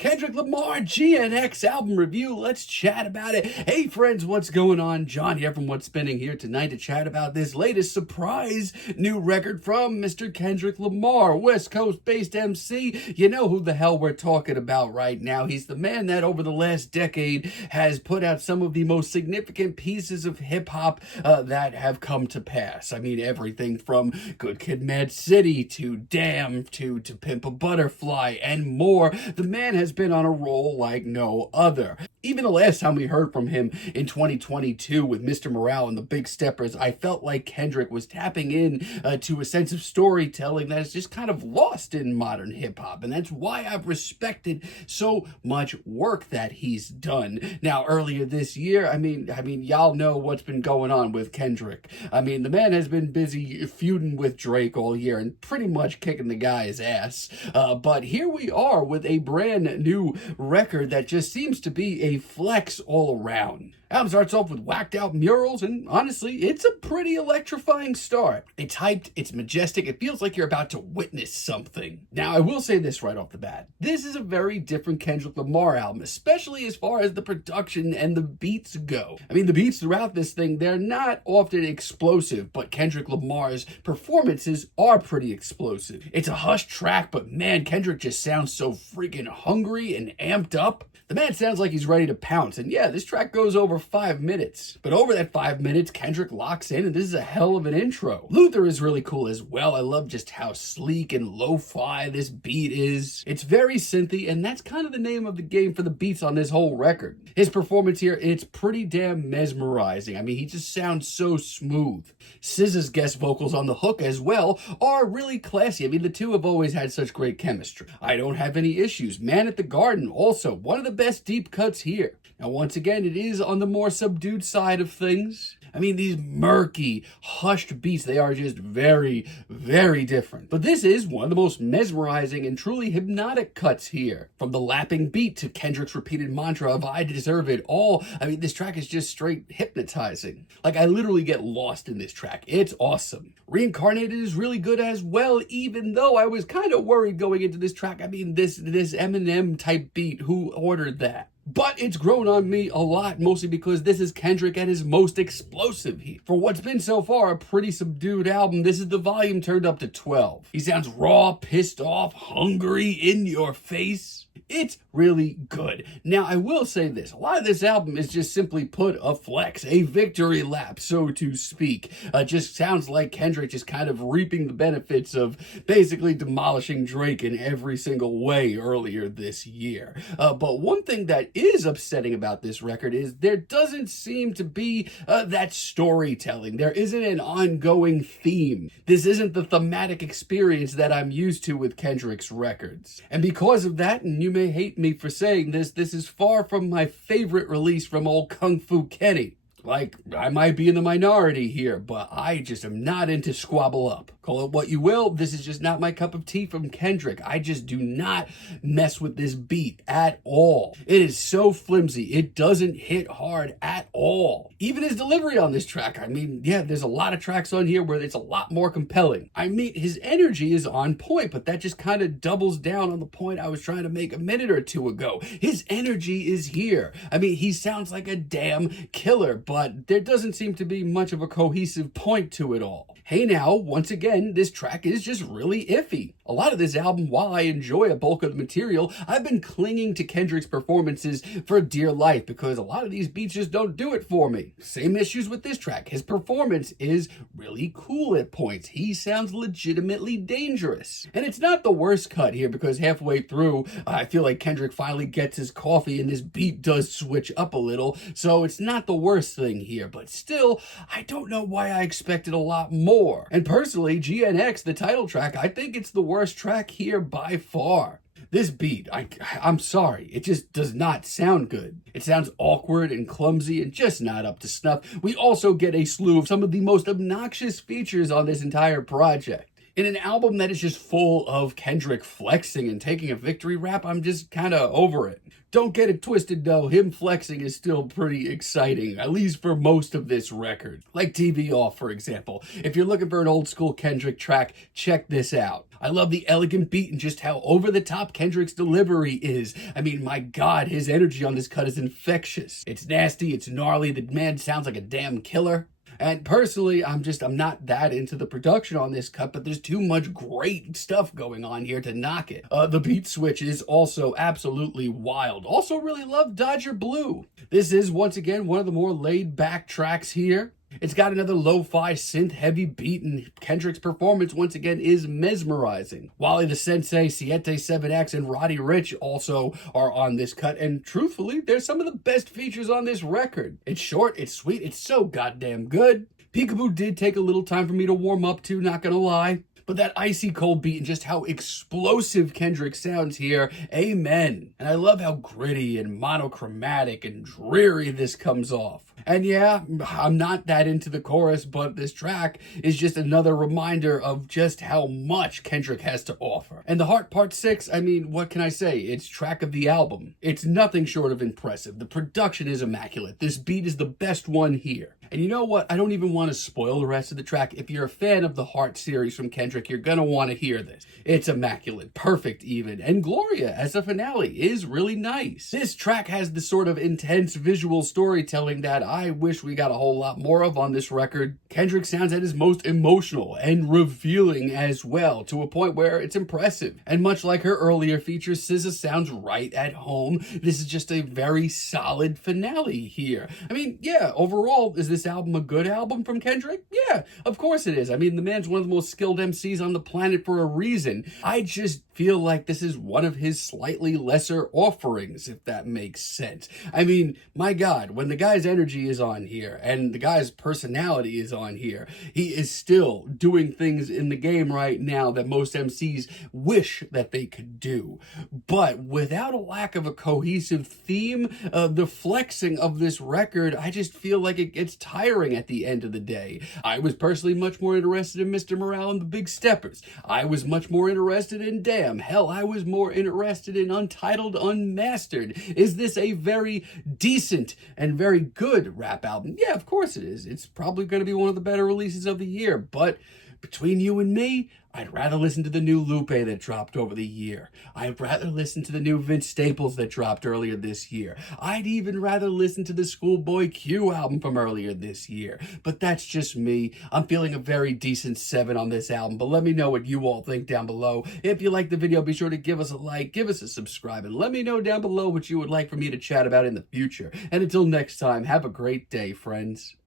Kendrick Lamar GNX album review. Let's chat about it. Hey friends, what's going on? John here from What's Spinning here tonight to chat about this latest surprise new record from Mr. Kendrick Lamar, West Coast based MC. You know who the hell we're talking about right now. He's the man that over the last decade has put out some of the most significant pieces of hip hop that have come to pass. I mean, everything from Good Kid, Mad City to Damn to Pimp a Butterfly and more. The man has been on a roll like no other. Even the last time we heard from him in 2022 with Mr. Murals and the Big Steppers, I felt like Kendrick was tapping in to a sense of storytelling that is just kind of lost in modern hip-hop. And that's why I've respected so much work that he's done. Now, earlier this year, I mean, y'all know what's been going on with Kendrick. I mean, the man has been busy feuding with Drake all year and pretty much kicking the guy's ass. But here we are with a brand new record that just seems to be a flex all around. Album starts off with whacked out Murals, and honestly, it's a pretty electrifying start. It's hyped, it's majestic, it feels like you're about to witness something. Now, I will say this right off the bat. This is a very different Kendrick Lamar album, especially as far as the production and the beats go. I mean, the beats throughout this thing, they're not often explosive, but Kendrick Lamar's performances are pretty explosive. It's a hushed track, but man, Kendrick just sounds so freaking hungry and amped up. The man sounds like he's ready to pounce, and yeah, this track goes over 5 minutes. But over that 5 minutes, Kendrick locks in, and this is a hell of an intro. Luther is really cool as well. I love just how sleek and lo-fi this beat is. It's very synthy, and that's kind of the name of the game for the beats on this whole record. His performance here, it's pretty damn mesmerizing. I mean, he just sounds so smooth. SZA's guest vocals on the hook as well are really classy. I mean, the two have always had such great chemistry. I don't have any issues. Man at the Garden, also one of the best deep cuts here. Now, once again, it is on the more subdued side of things. I mean, these murky, hushed beats, they are just very, very different. But this is one of the most mesmerizing and truly hypnotic cuts here. From the lapping beat to Kendrick's repeated mantra of I deserve it all. I mean, this track is just straight hypnotizing. Like, I literally get lost in this track. It's awesome. Reincarnated is really good as well, even though I was kind of worried going into this track. I mean, this Eminem type beat, who ordered that? But it's grown on me a lot, mostly because this is Kendrick at his most explosive heat. For what's been so far a pretty subdued album, this is the volume turned up to 12. He sounds raw, pissed off, hungry, in your face. It's really good. Now, I will say this. A lot of this album is just simply put a flex, a victory lap, so to speak. Just sounds like Kendrick just kind of reaping the benefits of basically demolishing Drake in every single way earlier this year. But one thing that is upsetting about this record is there doesn't seem to be that storytelling. There isn't an ongoing theme. This isn't the thematic experience that I'm used to with Kendrick's records. And because of that, and you may hate me for saying this is far from my favorite release from old Kung Fu Kenny. Like, I might be in the minority here, but I just am not into squabble up. Call it what you will, this is just not my cup of tea from Kendrick. I just do not mess with this beat at all. It is so flimsy. It doesn't hit hard at all. Even his delivery on this track, I mean, yeah, there's a lot of tracks on here where it's a lot more compelling. I mean, his energy is on point, but that just kind of doubles down on the point I was trying to make a minute or two ago. His energy is here. I mean, he sounds like a damn killer, but there doesn't seem to be much of a cohesive point to it all. Hey now, once again, this track is just really iffy. A lot of this album, while I enjoy a bulk of the material, I've been clinging to Kendrick's performances for dear life because a lot of these beats just don't do it for me. Same issues with this track. His performance is really cool at points. He sounds legitimately dangerous. And it's not the worst cut here because halfway through, I feel like Kendrick finally gets his coffee and this beat does switch up a little. So it's not the worst thing here, but still, I don't know why I expected a lot more. And personally, GNX, the title track, I think it's the worst track here by far. This beat, I'm sorry, it just does not sound good. It sounds awkward and clumsy and just not up to snuff. We also get a slew of some of the most obnoxious features on this entire project. In an album that is just full of Kendrick flexing and taking a victory rap, I'm just kind of over it. Don't get it twisted though, him flexing is still pretty exciting, at least for most of this record. Like TV Off, for example. If you're looking for an old school Kendrick track, check this out. I love the elegant beat and just how over the top Kendrick's delivery is. I mean, my God, his energy on this cut is infectious. It's nasty, it's gnarly, the man sounds like a damn killer. And personally, I'm not that into the production on this cut, but there's too much great stuff going on here to knock it. The beat switch is also absolutely wild. Also really love Dodger Blue. This is, once again, one of the more laid back tracks here. It's got another lo-fi synth-heavy beat, and Kendrick's performance, once again, is mesmerizing. Wally the Sensei, Siete 7X, and Roddy Ricch also are on this cut, and truthfully, they're some of the best features on this record. It's short, it's sweet, it's so goddamn good. Peekaboo did take a little time for me to warm up to, not gonna lie. But that icy cold beat and just how explosive Kendrick sounds here, amen. And I love how gritty and monochromatic and dreary this comes off. And yeah, I'm not that into the chorus, but this track is just another reminder of just how much Kendrick has to offer. And the Heart Part 6, I mean, what can I say? It's track of the album. It's nothing short of impressive. The production is immaculate. This beat is the best one here. And you know what? I don't even want to spoil the rest of the track. If you're a fan of the Heart series from Kendrick, you're going to want to hear this. It's immaculate, perfect even, and Gloria as a finale is really nice. This track has the sort of intense visual storytelling that I wish we got a whole lot more of on this record. Kendrick sounds at his most emotional and revealing as well, to a point where it's impressive. And much like her earlier features, SZA sounds right at home. This is just a very solid finale here. I mean, yeah, overall, is this album a good album from Kendrick? Yeah, of course it is. I mean, the man's one of the most skilled MCs on the planet for a reason. I just feel like this is one of his slightly lesser offerings, if that makes sense. I mean, my God, when the guy's energy is on here and the guy's personality is on here, he is still doing things in the game right now that most MCs wish that they could do. But without a lack of a cohesive theme, the flexing of this record, I just feel like it gets tiring at the end of the day. I was personally much more interested in Mr. Morale and the Big Steppers. I was much more interested in Damn. Hell, I was more interested in Untitled Unmastered. Is this a very decent and very good rap album? Yeah, of course it is. It's probably going to be one of the better releases of the year, but between you and me, I'd rather listen to the new Lupe that dropped over the year. I'd rather listen to the new Vince Staples that dropped earlier this year. I'd even rather listen to the Schoolboy Q album from earlier this year. But that's just me. I'm feeling a very decent 7 on this album, but let me know what you all think down below. If you like the video, be sure to give us a like, give us a subscribe, and let me know down below what you would like for me to chat about in the future. And until next time, have a great day, friends.